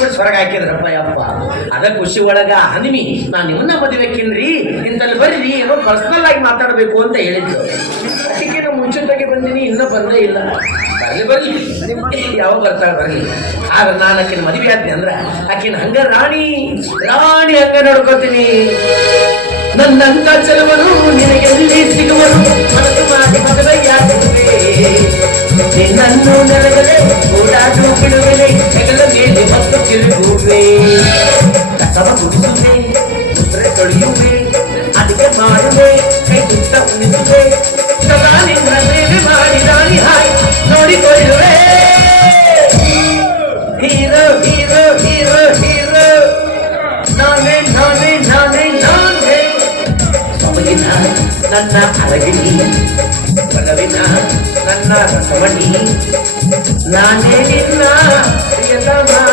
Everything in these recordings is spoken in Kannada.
ಮನಿ ಸ್ವರ್ಗ ಹಾಕಿದ್ರಪ್ಪ ಯಪ್ಪ ಅದ ಖುಷಿ ಒಳಗ, ಹನಿಮಿ, ನಾನು ನಿಮ್ಮನ್ನ ಮದುವೆಕ್ಕಿನ್ರಿ ಇಂತಲ್ಲಿ ಬರ್ರಿ, ಏನೋ ಪರ್ಸನಲ್ ಆಗಿ ಮಾತಾಡಬೇಕು ಅಂತ ಹೇಳಿದ್ರು. ಅದಕ್ಕೆ ನಾನು ಮುಂಚಿತವಾಗಿ ಬಂದೀನಿ, ಇನ್ನೂ ಬಂದೇ ಇಲ್ಲ. ಬರ್ಲಿ ಬರ್ಲಿ. ಯಾವಾಗ ಬರ್ತಾಳ ಬರ್ಲಿ. ಆದ್ರೆ ನಾನು ಆಕಿನ ಮದುವೆ ಆದ್ನಿ ಅಂದ್ರ, ಆಕಿನ ಹಂಗ ರಾಣಿ ರಾಣಿ ಹಂಗ ನೋಡ್ಕೋತೀನಿ. ನನ್ನಂತ ಚಲವನು ನಿನಗೆಲ್ಲಿ ಸಿಗುವನು? ಮನಸ್ಸು ಮಾಡಿ ಯಾಕೆ ನಿನ್ನನ್ನು ನೆಲಗಲೆ ಓಡಾಡು ಬಿಡುವೆ ಮತ್ತು ತಿರುಗುವೆ ಕಸವ ಗುಡಿಸುವೆ ಮುದ್ರೆ ತೊಳೆಯುವೆ. ಅದಕ್ಕೆ ಮಾಡುವೆ ಕೈ ತುತ್ತ ಉಣಿಸುವೆ. ಸದಾ ನಿನ್ನ ಸೇವೆ ಮಾಡಿ ರಾಣಿ ಹಾಯ್ ನೋಡಿಕೊಳ್ಳುವೆ. Hero hero hero hero. ನಾನೇ ನಾನೇ ನಾನೇ ನಾನೇ ಸೊಬಗಿನ ನನ್ನ ಅರಗಿನಿ ಬಲವಿನ ನನ್ನ ರಸಮಣಿ. ನಾನೇ ನಿನ್ನ ಪ್ರಿಯತಮ.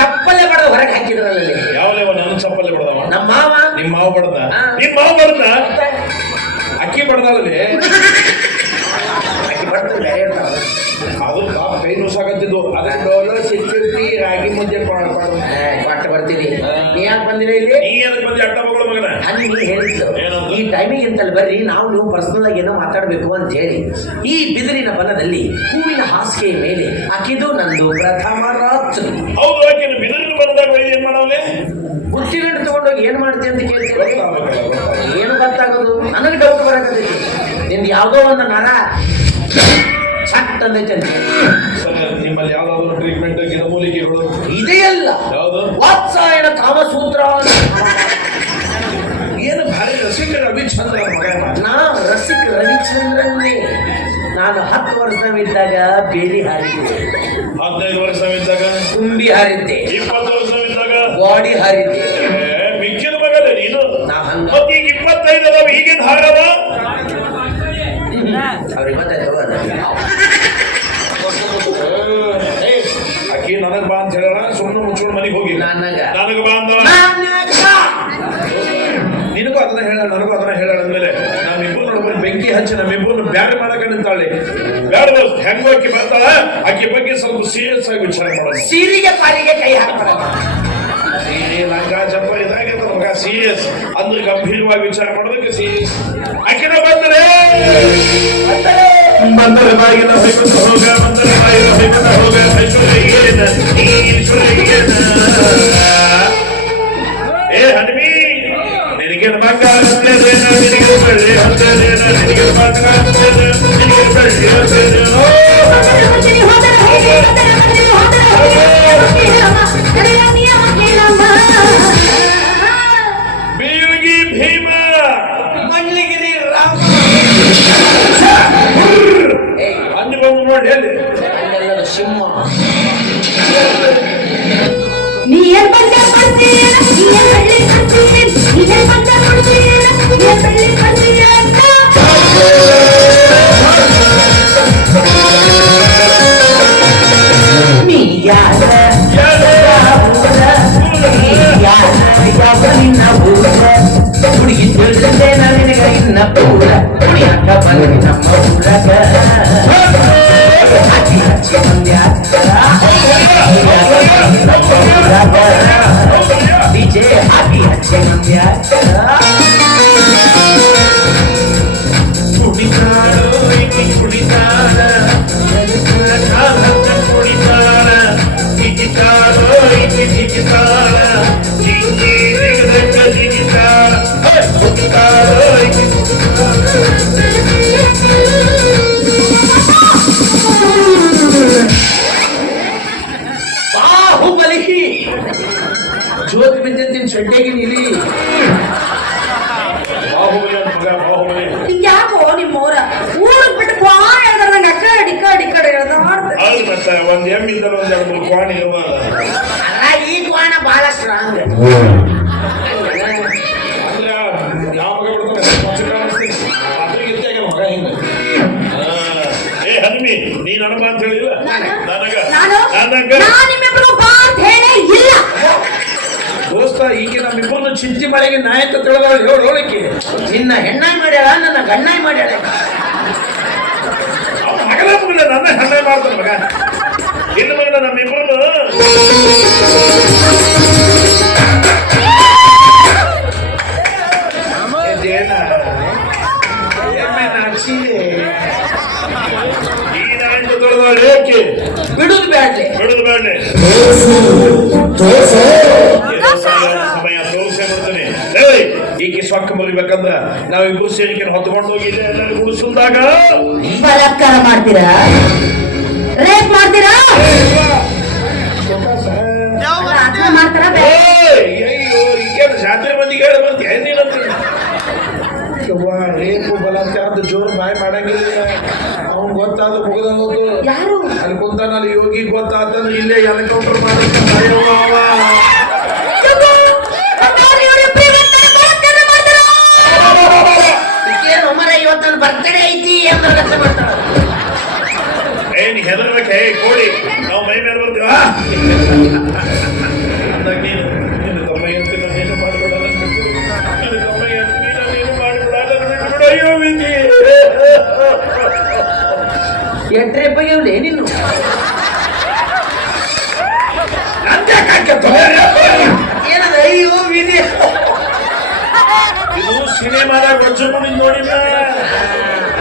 ಚಪ್ಪಲೆ ಬಡದ ಹೊರಗೆ ಹಾಕಿದ್ರಲ್ಲಿ ಯಾವಲೇವ ನಾನು ಚಪ್ಪಲೆ ಬಡದವ? ನಮ್ಮ ಮಾವ? ನಿಮ್ಮ ಮಾವ ಬಡದ? ನಿಮ್ಮ ಮಾವ ಬಡದ? ಅಕ್ಕಿ ಬಡದಲ್ಲಿ ಅಕ್ಕಿ ಬಡದ ಬೇರೆ ಅದು ಪಾಪ ಕೈ ನುಸಾಕತ್ತಿದ್ದು. ಅದಕ್ಕೆ ಡಾಲರ್ ಸಿಕ್ಕಿ ರಾಗಿ ಮುದ್ದೆ. ಕೊಟ್ಟು ಬರ್ತೀನಿ. ನೀ ಯಾಕೆ ಬಂದಿರ ಇಲ್ಲಿ? ನೀ ಅದಕ್ಕೆ ಬಂದು ಅಟ್ಟ ಮಗಳು ಮಗನ? ಅಲ್ಲಿ ನೀ ಹೇಳಿದ್ದು. ಈ ಟೈಮಿಗೆ ಅಂತಲ್ಲಿ ಬರ್ರಿ ನಾವು ನೀವು ಪರ್ಸನಲ್ ಆಗಿ ಏನೋ ಮಾತಾಡಬೇಕು ಅಂತ ಹೇಳಿ. ಈ ಬಿದಿರಿನ ಬಲದಲ್ಲಿ ಹೂವಿನ ಹಾಸಿಗೆಯ ಮೇಲೆ ಅಕ್ಕಿದು ನಂದು ಪ್ರಥಮ ಹೌದು ಆಕಿನ ಬಿದಿರು ಬಂದಾಗ ಏನ್ ಮಾಡವಲೆ ಬುಟ್ಟಿಗಂಟು ತಗೊಂಡೋಗಿ ಏನ್ ಮಾಡ್ತೀಯ ಅಂತ ಕೇಳ್ತೀನಿ. ಏನು ಗೊತ್ತಾಗೋದು? ನನಗೆ ಡೌಟ್ ಬರಕತ್ತೈತಿ. ನಿಂದು ಯಾವುದೋ ಒಂದು ನರ ಚಟ್ ಅಂದೈತೆ ಅಂತ ನಿಮ್ಮಲ್ಲಿ ಯಾವ್ದಾದ್ರು ಟ್ರೀಟ್ಮೆಂಟ್ ಗಿಡಮೂಲಿಕೆಗಳು ಇದೆಯಲ್ಲ ವಾತ್ಸಾಯನ ಕಾಮಸೂತ್ರ ಏನು ಭಾರಿ ರಸಿಕ ರವಿಚಂದ್ರ ಮಗ. ನಾ ರಸಿಕ್ ರವಿಚಂದ್ರನ್ನೇ ನಾನು ಹತ್ತು ವರ್ಷವಿದ್ದಾಗ ಬೇಲಿ ಹಾರಿದ್ದೆ ಹದಿನೈದು ವರ್ಷವಿದ್ದಾಗ? ತುಂಬಿ ಹಾರಿದ್ದೆ. ಇಪ್ಪತ್ತು ವರ್ಷ ಇದ್ದಾಗ ಬಾಡಿ ಹಾರಿದ್ದೆ ಮಿಕ್ಕಿದ ಮಗನೇ ನೀನು? ಮತ್ತೆ ಈಗ ಇಪ್ಪತ್ತೈದು ಅದಾವ ಈಗಿನ ಹಾರವ? ಅವ್ರಿಗೆ ಗೊತ್ತಾಯ್ತು ಏ, ಅಕ್ಕಿ ನನಗ್ ಬಾ ಅಂತ ಹೇಳೋಣ ಸುಮ್ಮನೆ ಮುಚ್ಕೊಂಡು ಮನೆಗೆ ಹೋಗಿ. ನನಗ ನೋಡ್ಬೋದು ಬೆಂಕಿ ಹಚ್ಚಿ ನಮ್ಮಿಬ್ಬರು ಬ್ಯಾರೆ ಮಾಡಕ ನಿಂತಾಳೆ. ಬ್ಯಾಡ ದೋಸ್ತ್ ಹೆಂಗೋ ಆಕಿ ಬರ್ತಾಳ ಆಕಿ ಬಗ್ಗೆ ಸ್ವಲ್ಪ ಸೀರಿಯಸ್ ಆಗಿ ವಿಚಾರ ಮಾಡೋಣ. ಸೀರಿಗೆ ಪಾಲಿಗೆ ಕೈ ಹಾಕ್ಬಾರ್ದು ಸೀರೆ ಲಂಗ ಜಪ್ಪ ಇದಾಗೆ ಮಗ ಸೀರಿಯಸ್ ಅಂದ್ರೆ ಗಂಭೀರವಾಗಿ ವಿಚಾರ ಮಾಡೋದಕ್ಕೆ ಸೀರಿಯಸ್ ಆಕಿನ ಬಂದರೆ. ಬಂದರೆ. ಹೊಯ್ಕೊತ ಹೋಗ ಬಂದರೆ ಹೊಯ್ಕೊತ ಹೋಗ ಒಂದ್ ಎಂ ಇದ್ದಲ್ಲಿ ಒಂದ್ ಎರಡು ಮೂರು ಕ್ವಾಣಿ ಈ ಕ್ವಾಣ ಬಹಳ ಸ್ಟ್ರಾಂಗ್ ಅಂದ್ರೆ ಯಾವ ಮಗ ಬಿಡ್ತಾನೆ ಮಗ? ಹಿಂಗ ಏ ಅಂತ ಹೇಳಿಲ್ಲ? ದೋಸ್ತ ಈಗ ನಮ್ಮಿಬ್ಬರನ್ನು ಚಿಂತೆ ಮಳೆಗೆ ನಾಯಕ ತಿಳಿದವಳು ಹೇಳು ಹೇಳಕ್ಕೆ ನಿನ್ನ ಹೆಣ್ಣಾಗಿ ಮಾಡ್ಯಾಳ ನನ್ನ ಗಣ್ಣಾಗಿ ಮಾಡ್ಯಾಳ. ನನ್ನ ಹೆಣ್ಣಾಗಿ ಮಾಡ್ತಾನ ಮಗ. ಇನ್ನು ಮಗನ ನಮ್ಮಿಬ್ಬರು ಬಿಡುದು ಬ್ಯಾಡ್ಲೆ ಬಿಡುದು ಬೇಡ ಸಮಯ ತೋರಿಸೇ ಏಯ್ ಈಕೆ ಸೊಕ್ಕ ಮುರಿಬೇಕಂದ್ರ ನಾವಿಬ್ರು ಹೊತ್ಕೊಂಡು ಹೋಗಿ ಇಲ್ಲೇ ಎಲ್ಲರೂ ಗುಡಿಸಲ್ದಾಗ ಬಲಾತ್ಕಾರ ಮಾಡ್ತೀರಾ? ರೇಪ್ ಜಾತ್ರೆ ಮಂದಿಗೆ ಹೇಳಿ ಬರ್ತಿ ಏನಿರಂತ ರೇಪು ಬಲಾತ್ಕಾರದ ಜೋರು ಬಾಯಿ ಮಾಡಂಗಿಲ್ಲ. ಅವ್ನ್ ಗೊತ್ತಾದ ಮುಗದಂಗದು ಅಲ್ಲಿ ಕುಂತಾನ ಅಲ್ಲಿ ಯೋಗಿ ಗೊತ್ತಾತಂದ್ರೆ ಇಲ್ಲೇ ಎನ್ಕೌಂಟರ್ ಮಾಡಕ್ಕೆ ಅವ ಐತಿ ಅಪ್ಪಾರಿ ಹೆದರ್ಬೇಕೆ. ಹೇ ಕೋಳಿ ನಾವು ಮೈ ಮೇಲೆ ಬರ್ತೀವ. ಅಂದಾಗ ನೀನು ನೀನು ತಮ್ಮ ಎಂತಿನ ನೀನು ಮಾಡಬೇಡ ನೀನು ತಮ್ಮ ಮಾಡಬೇಡ ಅದನ್ನು ಅಯ್ಯೋ ವಿಧಿ. ಎಂಟ್ರೆ ಬಗ್ಗೆ ನಂದೆ ಕಾಕೆ ಏನದ ಅಯ್ಯೋ ವಿಧಿ? ಇದು ಸಿನಿಮಾದಾಗ ಹೊಚ್ಚ ನೋಡಿ ನೋಡಿಲ್ಲ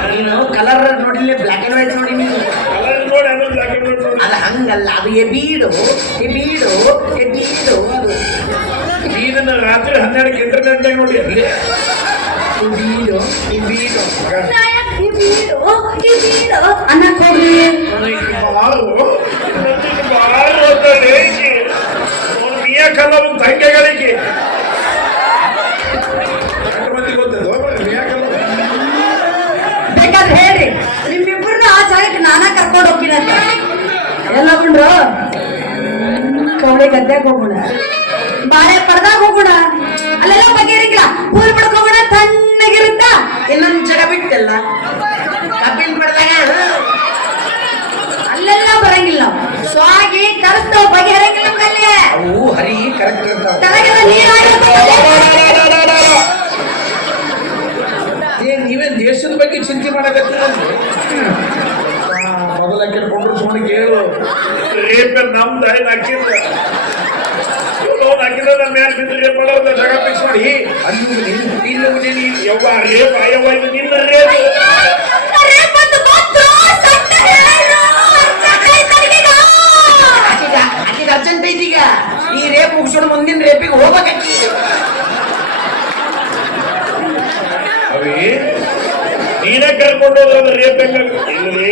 ನೀನು ಕಲರ್ ನೋಡಿಲ್ಲ ಬ್ಲ್ಯಾಕ್ ಅಂಡ್ ವೈಟ್ ನೋಡಿ ನೀನು ಕಲರ್ ನೋಡಿ ಆಮೇಲೆ ಬ್ಲಾಕ್ ಅಂಡ್ ವೈಟ್ ನೋಡಿ ಅಲ್ಲ ಹಂಗಲ್ಲ ಅದು ಎ ಬೀಡು ಎ ಬೀಡು ಎ ಬೀಡು. ಅದು ನೀನನ್ನ ರಾತ್ರಿ ಹನ್ನೆರಡಕ್ಕೆ ಇಂಟರ್ನೆಟ್ನಾಗ ನೋಡಿ ಅಲ್ಲಿ? ಈ ಬೀಡು ಈ ಬೀಡು. ನಾಯಕ್, ಈ ಬಾಳು ಈ ಗದ್ಯಾಗ ಹೋಗೋಣ. ಬಾಳೆ ಪಡ್ದಾಗ ಹೋಗೋಣ. ಅಲ್ಲೆಲ್ಲ ಬಗ್ಗೆ ಇರಂಗಿಲ್ಲ ಬಿಡಕ್ ಮಾಡ್ಕೋಗೋಣ ತಣ್ಣಗಿರುತ್ತ? ಇನ್ನೊಂದು ಜಗ ಬಿಟ್ಟಲ್ಲ. ಕಬ್ಬಿನ ಪಡೆದಾಗ ಅಲ್ಲೆಲ್ಲ ಬರಂಗಿಲ್ಲ ಸ್ವಾಗಿ ಕರೆಸ್ತಾವ್ ಬಗೆಹರಂಗಿಲ್ಲ ಓ ಅವು ಹರಿ ಕರೆಕ್ಟ್ ಇರ್ತಾವ ತಲೆಗೆಲ್ಲ ನೀರಾಗಿರ್ತಾವ ಏನ್ ನೀವೇನ್ ದೇಶದ ಬಗ್ಗೆ ಚಿಂತೆ ಮಾಡಬೇಕು ಮೊದಲ ಕೇಳ್ಕೊಂಡ್ರು ಸುಮ್ಮನೆ ಕೇಳು ರೇಪ ನಮ್ದು ಹಾಕಿಲ್ಲ ಲೋನ್ ಹಾಕಿದ್ರೆ ನಮ್ಮ ಮೇಲೆ ಬಿದ್ದು ರೇಪ್ ಮಾಡೋದು ಮಾಡಿ. ಅಲ್ಲಿ ಹೋಗ್ಲಿ, ಇಲ್ಲಿ ಹೋಗ್ಲಿ, ನೀ ಯವ್ವ ರೇಪ್ ಅಯ್ಯವ್ವ ಇದು ನಿನ್ನ ರೇಪ್. ಅರ್ಜೆಂಟ್ ಈ ರೇಪ್ ಮುಗಿಸೋಣ ಮುಂದಿನ ರೇಪಿಗೆ ಹೋಗ್ಬೇಕಾಕಿ ಅವಿ ನೀನೇ ಕರ್ಕೊಂಡು ಹೋದ್ರೆ ರೇಪ್ ಹೆಂಗ ಇಲ್ಲರಿ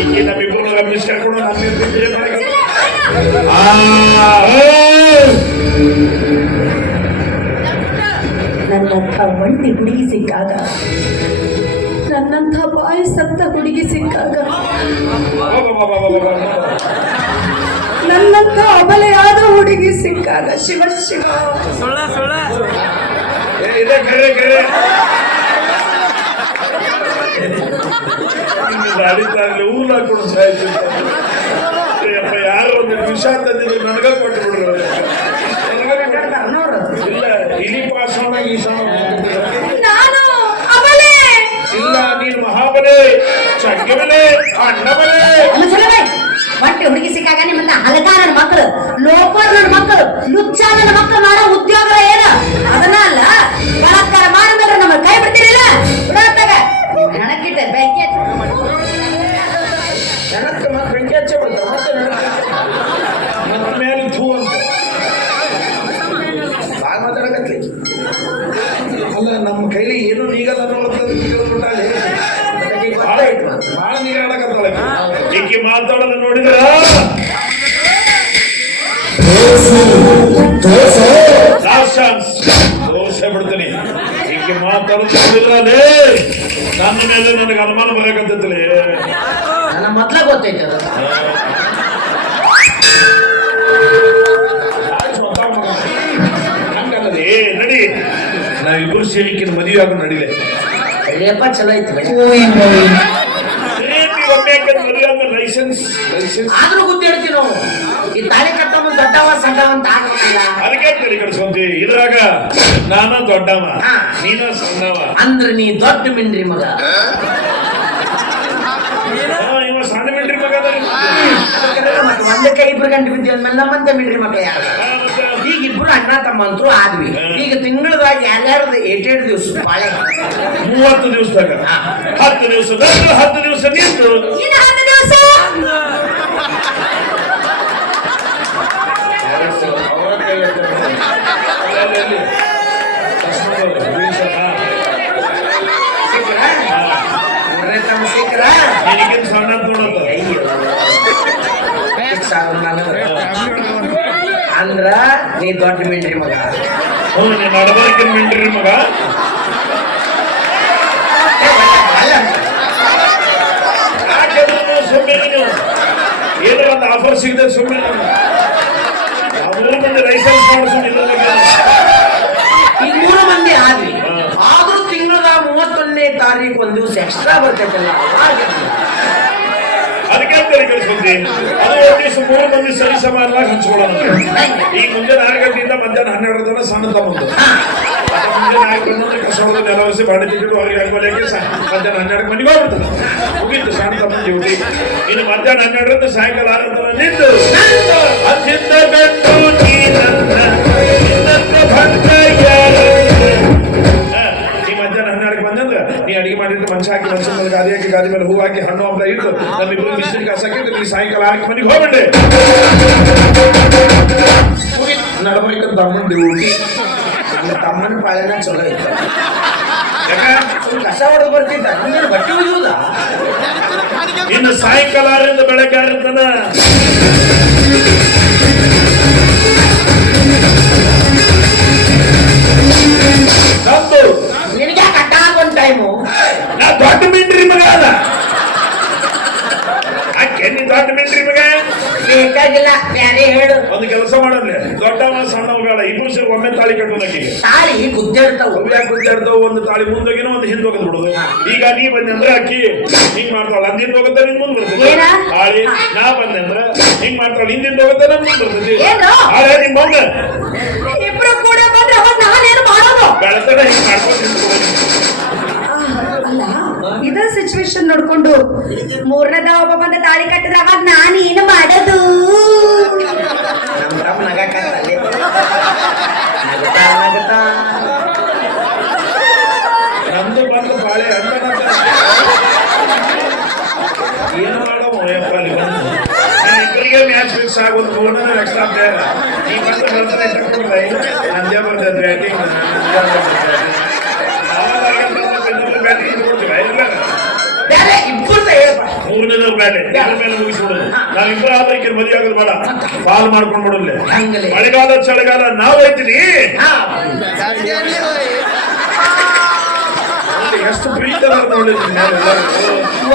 ಈಗ ನಮ್ಮಿಬ್ಬರು ರಮೇಶ್ ಕರ್ಕೊಂಡು ನಮ್ಮ ಒಂಟಿ ಹುಡುಗಿ ಸಿಕ್ಕಾಗ. ನನ್ನಂಥ ಬಾಯಿ ಸತ್ತ ಹುಡುಗಿ ಸಿಕ್ಕಾಗ. ನನ್ನಂಥ ಅಬಲೆಯಾದ ಹುಡುಗಿ ಸಿಕ್ಕಾಗ. ಶಿವ ಶಿವ. ಏ, ಇದೆ ಕರೆ ಕರೆ. ಅಡಿತಾಗಲಿ ಊರ್ಲ ಕೊಡು ಸಾಯ್ತು ಅಪ್ಪ ಯಾರು ಒಂದು ವಿಷ ತಂದಿದ್ರು ನನಗ ಕೊಟ್ಟು ಬಿಡ್ರು ಇಲ್ಲ ಇಲಿ ಪಾಸೋಣ ಈ ಸಮ ನಾನು ಅಬಲೆ ಇಲ್ಲ ನೀನು ಮಹಾಬಲೆ ಚಂಗಬಲೆ ಅಣ್ಣಬಲೆ ಅಲ್ಲ ಚಲವೇ ಒಂಟಿ ಹುಡುಗಿ ಸಿಕ್ಕಾಗ ನಿಮ್ಮಂತ ಹಲಕಾರ ಮಕ್ಕಳು ಲೋಪರ್ ನನ್ನ ಮಕ್ಕಳು ಲುಚ್ಚ ನನ್ನ ಮಕ್ಕಳು ಮಾಡೋ ಉದ್ಯೋಗ ಏನ? ಅದನ್ನ ಅಲ್ಲ ಬಲಾತ್ಕಾರ ಮಾಡಿದ್ರೆ ನಮ್ಮ ಕೈ ಬಿಡ್ತೀರಿಲ್ಲ? ಬಿಡತ್ತಾಗ. ನನಗಿಟ್ಟೆ ಬೆಂಕಿ ಹಚ್ಚು. ಮತ್ತೆ ಬೆಂಕಿ ಹಚ್ಚೇ ಬಿಡ್ತಾವ ಮತ್ತೆ ನನಗೆ ನನ್ನ ಮೇಲೆ ಥೂ ಅಂತ. ಅಲ್ಲ ನಮ್ಮ ಕೈಲಿ ಏನು ನೀಗಲ್ಲ ಅನ್ನೋದಂತ ಮತ್ತೆ. ಭಾಳ ಈಕಿ ಮಾತಾಡೋದು ನೋಡಿದ್ರ? ದೋಸೆ ಬಿಡ್ತೀನಿ. ಈಕೆ ಮಾತಾಡೋದು ನೋಡಿದ್ರೆ ನನ್ನ ಮೇಲೆ ನನಗೆ ಅನುಮಾನ ಬರಕತ್ತೈತಲೇ. ನನ್ನ ಮೊದ್ಲ ಗೊತ್ತೈತೆ ಹಂಗಲ್ಲದೆ. ನಡಿ. ನಾವಿಬ್ಬರು ಸೇರಿಕಿನ ಮದುವೆ ಆಗೋ ನಡಿಲೆ ರೇಪ ಚಲೋ ಐತಿ ಬಿಡಿ ರೇಪಿ ಒಮ್ಮೆ ಮದುವೆ ಆದ ಲೈಸೆನ್ಸ್ ಲೈಸೆನ್ಸ್ ಲೈಸೆನ್ಸ್ ಆದ್ರೂ ಗುದ್ದಾಡ್ತೀವಿ ನಾವು ಈ ತಾಳಿ ಕಟ್ಟಮ್ಮ ದೊಡ್ಡವ ಸಣ್ಣವ ಅಂತ ಆಗಲ್ಲ ಅದಕ್ಕೆ ತಲೆ ಕೆಡಿಸ್ಕೊಂತಿ ಇದ್ರಾಗ ನಾನ ದೊಡ್ಡವ ಹಾ. ನೀನ ಸಣ್ಣವ ಅಂದ್ರೆ ನೀ ದೊಡ್ಡ ಮಿಂಡ್ರಿ ಮಗ ಹಾ, ಇವ ಸಣ್ಣ ಮಿಂಟ್ರಿ ಮಗ ಅದ. ಮತ್ತೆ ಒಂದಕ್ಕೆ ಇಬ್ರು ಗಂಟೆ ಬಿದ್ದಿ ಅಂದ್ಮೇಲೆ ನಮ್ಮಂತ ಮಿಂಡ್ರಿ ಮಕ್ಳು ಯಾರು ಹಾ, ಮತ್ತೆ ಈಗ ಇಬ್ರು ಅಣ್ಣ ತಮ್ಮ ಅಂತೂ ಆದ್ವಿ ಈಗ ತಿಂಗಳದಾಗ ಯಾರ್ಯಾರ್ದು ಎಂಟೆಂಟು ದಿವಸ ಬಾಳೆ. ಮೂವತ್ತು ದಿವಸದಾಗ. ಹತ್ತು ದಿವಸ ಹತ್ತು ದಿವಸ ನಿಂತು ಇನ್ನು ಹತ್ತು ದಿವಸ ಮೂರನೇ ತಮ್ಮ ಸಿಕ್ಕ್ರ ನಿನಗಿಂತ ಸಣ್ಣ ಅಂತ ನೋಡತ್ತ ಅಯ್ಯೋ ಫಿಕ್ಸ್ ಆಗೋದು ನಾನು ಅಂದ್ರ ನೀ ದೊಡ್ಡ ಮಿಂಡ್ರಿ ಮಗ. ಹ್ಞೂ ನೀನ್ ನಡಬರ್ಕಿನ ಮಿಂಟ್ರಿ ಮಗ. ಅಲ್ಲ. ಯಾಕೆಂದ್ರೆ ಸುಮ್ಮನೆ ನೀವು ಏನೋ ಒಂದು ಆಫರ್ ಸಿಗದೆ ಸುಮ್ಮನೆ ಮೂರು ಮಂದಿ ಲೈಸೆನ್ಸ್ ಮಾಡಿಸೋದಿಲ್ಲ ಈಗ ಮೂರು ಮಂದಿ ಆದ್ವಿ ಹಾ. ಆದ್ರೂ ತಿಂಗಳ ಮೂವತ್ತೊಂದನೇ ತಾರೀಕು ಒಂದು ದಿವಸ ಎಕ್ಸ್ಟ್ರಾ ಬರ್ತೈತಲ್ಲ ಅದಕ್ಕೆ ಒಂದು ಮೂರು ಮಂದಿ ಸರಿ ಸಮಾನವಾಗಿ ಹಂಚ್ಕೊಳ್ಳೋಣ. ಈಗ ಮುಂಜಾನೆ ಆರು ಗಂಟೆಯಿಂದ ಮಧ್ಯಾಹ್ನ ಹನ್ನೆರಡು ತನಕ ಸಣ್ಣ ಅದು ಮುಂಜಾನೆ ಆರು ಗಂಟೆ ಕಸವದ ಹೊಡೆದು ನೆಲ ಒರೆಸಿ ಬಾಡಿ ತಿಕ್ಕಿಟ್ಟು ಅವ್ರಿಗೆ ಮಧ್ಯಾಹ್ನ ಹನ್ನೆರಡು ಮನೆಗೆ ಹೋಗ್ಬಿಡ್ತಾರೆ. ಮುಗೀತು ಸಣ್ಣ ತಮ್ಮ ಡ್ಯೂಟಿ ಇನ್ನು ಮಧ್ಯಾಹ್ನ ಹನ್ನೆರಡರಿಂದ ಸಾಯಂಕಾಲ ಆರು ತನಕ ನಿಂತು. ಅತ್ಯಂತ ಬೆಟ್ಟು ನಿನ್ನನ್ನ ಭಕ್ತ. ನೀ ಅಡಿಗೆ ಮಾಡಿಟ್ಟು ಮನುಷ್ಯ ಹಾಕಿ ಮನುಷ್ಯನ ಮೇಲೆ ಗಾದಿ ಹಾಕಿ ಗಾದಿ ಮೇಲೆ ಹೂ ಹಾಕಿ ಹಣ್ಣು ಹಂಪಲ ಇಟ್ಟು ನಮ್ಮಿಬ್ರು ಮಿಸ್ತ್ರಿ ಕಸ ಹಾಕಿ ನೀ ಸಾಯಂಕಾಲ ಆರಕ್ಕೆ ಮನೆಗೆ ಹೋಗ್ಬಿಟ್ಟೆ ನಡಬರ್ಕಂತ ತಮ್ಮನ ಡ್ಯೂಟಿ ನಮ್ಮ ತಮ್ಮನ ಪಾಲನ ಚಲೋ ಐತೆ ಸುಮ್ನೆ ಕಸ ಹೊಡೆದು ಬರ್ತಿದ್ದ ಅಂದ್ರೆ ಬಟ್ಟೆ ಒಗೆಯುವುದ ಇನ್ನು ಸಾಯಂಕಾಲ ಆರರಿಂದ ಬೆಳಗ್ಗೆ ಒಂದ್ ಟೈಮು ನಾ ದೊಡ್ಡ ಮಿಂಟ್ರಿ ಮಗ ಯಾಕೆ ನೀ ದೊಡ್ಡ ಮಿಂಟ್ರಿ ಮಗ? ಬೇಕಾಗಿಲ್ಲ ಬ್ಯಾರೆ ಹೇಳು. ಒಂದು ಕೆಲಸ ಮಾಡಲ್ಲ ದೊಡ್ಡವ ಸಣ್ಣವಗಳ ಇಬ್ರು ಸೇರಿ ಒಮ್ಮೆ ತಾಳಿ ಕಟ್ಟೋದಕ್ಕೆ ತಾಳಿ ಗುದ್ದಾಡ್ತಾವು. ಒಮ್ಮೆ ಗುದ್ದಾಡ್ತಾವ? ಒಂದು ತಾಳಿ ಮುಂದೋಗಿನ ಒಂದು ಹಿಂದೆ ಹೋಗದ್ ಬಿಡುದು. ಈಗ ನೀ ಬಂದೆ ಅಂದ್ರೆ ಅಕ್ಕಿ ಹಿಂಗ್ ಮಾಡ್ತಾಳ. ಹಿಂದಿಂದ ಹೋಗುತ್ತೆ ನಿನ್ ಮುಂದ್ ಬರ್ತದೆ ತಾಳಿ ನಾ ಬಂದೆ ಅಂದ್ರೆ ಹಿಂಗ್ ಮಾಡ್ತಾಳ. ಹಿಂದಿಂದ ಹೋಗುತ್ತೆ ನನ್ ಮುಂದ್ ಬರ್ತದೆ ಏನು? ಹಾಳೆ ನಿಮ್ ಬಂದ ಇಬ್ರು ಕೂಡ ಬಂದ್ರೆ ನಾನೇನು ಮಾಡೋದು? ಬೆಳತನ ಹಿಂಗ್ ಮಾಡ್ಕೊಂಡು ಇದ ಸಿಚುವೇಶನ್ ನೋಡ್ಕೊಂಡು ಮೂರನೇದ ಒಬ್ಬ ಬಂದ ತಾಳಿ ಕಟ್ಟಿದ್ರೆ ಅವಾಗ ನಾನು ಏನು ಮಾಡೋದು ನಮ್ಮ ತಮ್ಮ ನಗಕ್ಕಲ್ಲಿ ನಗತಾ ನಗತಾ ನಮ್ದು ಬಂದು ಬಾಳೆ ಹಣ್ಣು ಏನು ಮಾಡೋ ಯಪ್ಪ ಅಲ್ಲಿ ಬಂದು ನೀನ್ ಇಬ್ಬರಿಗೆ ಮ್ಯಾಚ್ ಫಿಕ್ಸ್ ಆಗೋದು ಮೂರನೇ ಎಕ್ಸ್ಟ್ರಾ ಪ್ಲೇಯರ್ ಈ ಬಂದು ಹೇಳ್ತಾರೆ ನಂದೇ ಬರ್ತದೆ ಬ್ಯಾಟಿಂಗ್ ಮೂರನೇದು ಬ್ಯಾಟೆ ಯಾರ ಮೇಲೆ ಮುಗಿಸ್ಬಿಡೋದು ನಾವಿಬ್ಬರು ಆದಕ್ಕೆ ಮದುವೆ ಆಗೋದು ಬೇಡ ಪಾಲ್ ಮಾಡ್ಕೊಂಡು ಬಿಡಲ್ಲ ಹಂಗಲೇ. ಮಳೆಗಾಲ ಚಳಿಗಾಲ ನಾವು ಐತಿನಿ ಹಾ ಎಷ್ಟು ಪ್ರೀತಿ ಅದಾರ ನೋಡಿದ್ರಿ ನಾವೆಲ್ಲರೂ.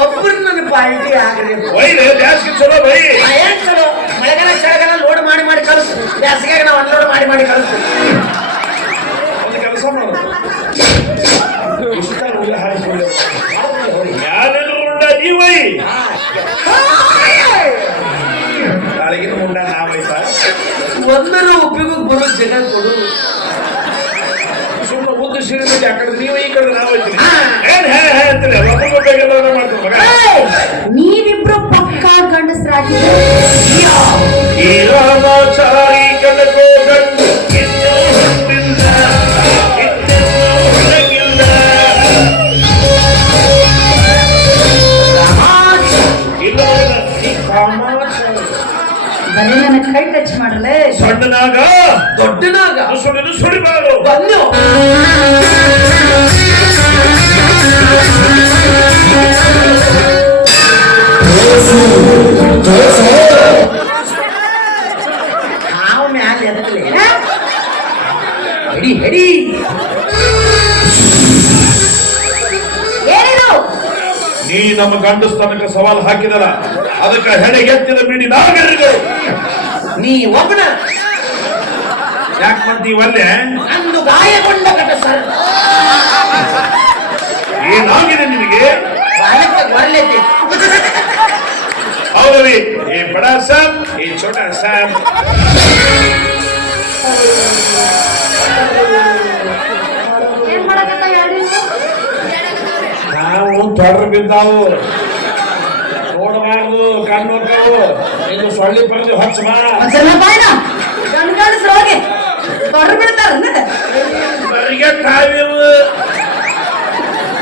ಒಬ್ರು ನನ್ನ ಪಾರ್ಟಿ ಆಗ್ರಿ ಒಯ್ದೆ ಜಾಸ್ತಿ ಚಲೋ ಬೈ ಏನ್ ಚಲೋ ಮಳೆಗಾಲ ಚಳಿಗಾಲ ಲೋಡ್ ಮಾಡಿ ಮಾಡಿ ಕಳಿಸ್ ಬೇಸಿಗೆಗೆ ನಾವು ಅನ್ಲೋಡ್ ಮಾಡಿ ಮಾಡಿ ಕಳಿಸ್ತೀವಿ ಒಂದರ ಉಪಯೋಗ ಬರೋ ಜಗ ಕೊಡು. ಸುಮ್ಮನೆ ಉದ್ದ ಸಿಡಿದ ಆ ಕಡೆ ನೀವು ಈ ಕಡೆ ಮಗ. ನೀವಿಬ್ರು ಪಕ್ಕಾ ಗಂಡಸರಾಗಿದ್ರೆ ಸಣ್ಣನಾಗ ದೊಡ್ಡನಾಗ ಸುಡಿದು ಸುಡಿಬಾರು ಬಂದು ಹಾವು ಮ್ಯಾಲ ಎತ್ತಲಿ ಹಿಡಿ ಹಿಡಿ. ಏನಿದು? ನೀ ನಮ್ಮ ಗಂಡಸ್ತನಕ್ಕೆ ಸವಾಲು ಹಾಕಿದಲ್ಲ. ಅದಕ್ಕೆ ಹೆಡೆ ಎತ್ತಿದ ಬಿಡಿ ನಾಗರಿಗಳು ನೀ ಒಬ್ಬನ ಯಾಕೆ ಇವಲ್ಲೇ ಅಂದು ಗಾಯಗೊಂಡ ಕಟ ಸರ್. ಏನಾಗಿದೆ ನಿನಗೆ? ಬಾಲಕ ಏ ಏ ಹೌದವಿ ಈ ಬಡ ಸಾಬ್ ಈ ಚೋಟ ಸಾಬ್. ಏನ್ ಮಾಡಕತ್ತ ಯಾರು ನಾವು ತೊಡ್ರು ಬಿದ್ದಾವು ನೋಡಬಾರ್ದು ಕಣ್ಣು ಇದು ಸೊಳ್ಳಿ ಪರದಿ ಹಚ್ಚ ಮಾ ಒಂದ್ಸಲ ಬಾಯ್ನ ಗಂಡ ಗಂಡಸ್ರು ಹೋಗಿ ತೊಡ್ರು ಬಿಡ್ತಾರ ಬರಿಗೆ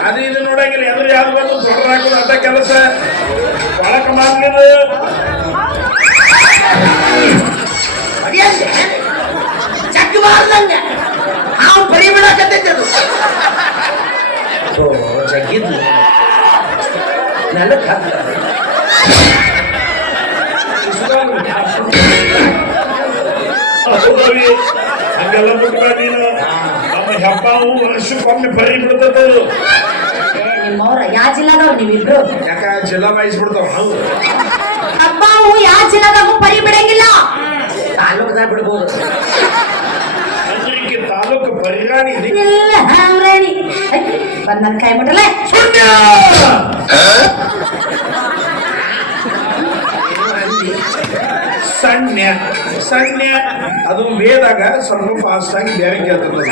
ಅದು ಇದು ನೋಡಂಗಿಲ್ಲ ಎದುರು ಯಾವ್ದು ಬಂದು ಹಾಕೋದು ಅದ ಕೆಲಸ. ಒಳಕ ಮಾಡ್ಲಿಲ್ಲ. ಚಕ್ ಬಾರ್ದಂಗ. ನಾವು ಬರೀ ಬಿಡಕತ್ತೈತೆ ಅದು. ಜಗ್ಗಿದ್ಲು. ಹತ್ತ ಹಂಗೆಲ್ಲ ಬಿಟ್ಬೇಡ ನೀನು. ನಮ್ಮ ಹೆಬ್ಬಾವು ವರ್ಷಕ್ಕೊಮ್ಮೆ ಬರೀ ಬಿಡ್ತದದು ನಿಮ್ಮವ್ರ ಯಾ ಜಿಲ್ಲಾದವ್ರು ನೀವಿಬ್ರು? ಯಾಕ ಜಿಲ್ಲಾ ವಹಿಸ್ಬಿಡ್ತಾವ ಹೌದು. ಹಬ್ಬವು ಯಾ ಜಿಲ್ಲಾದಾಗೂ ಪರಿ ಬಿಡಂಗಿಲ್ಲ? ತಾಲೂಕದಾಗ ಬಿಡ್ಬೋದು. ತಾಲೂಕು ಪರಿರಾಣಿ ಎಲ್ಲ ಹಾವ್ರಾಣಿ ಬಂದ್ ನನ್ ಕೈ ಮುಟ್ಟಲ್ಲ ಸಣ್ಣ ಸಣ್ಣ ಅದು ವೇದಾಗ ಸ್ವಲ್ಪ ಫಾಸ್ಟ್ ಆಗಿ ಬೇರೆ ಕೇಳ್ತದೆ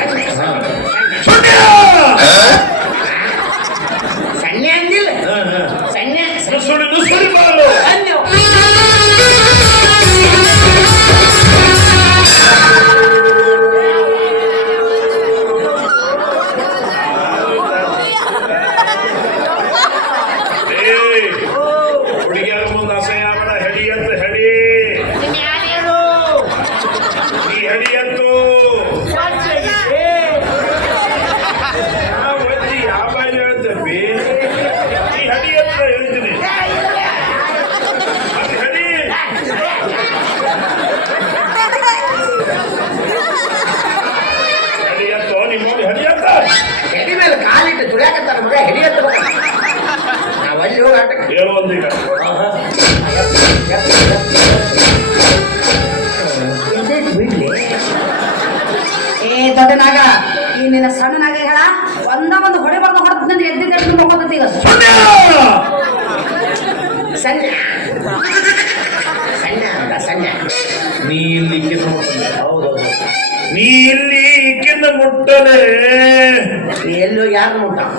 ಯಾರು ನೋಡ್ತಾವ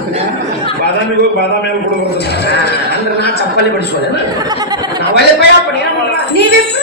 ಬಾದಾಮಿಗೂ ಬಾದಾಮಿ ಅಲ್ಲಿ ಕೊಡೋದು ಅಂದ್ರೆ ನಾ ಚಪ್ಪಲಿ ಬಡಿಸೋದೆ ನಾವಲ್ಲೇ ಭಯ ಪಡಿ ನೀವಿಬ್ರು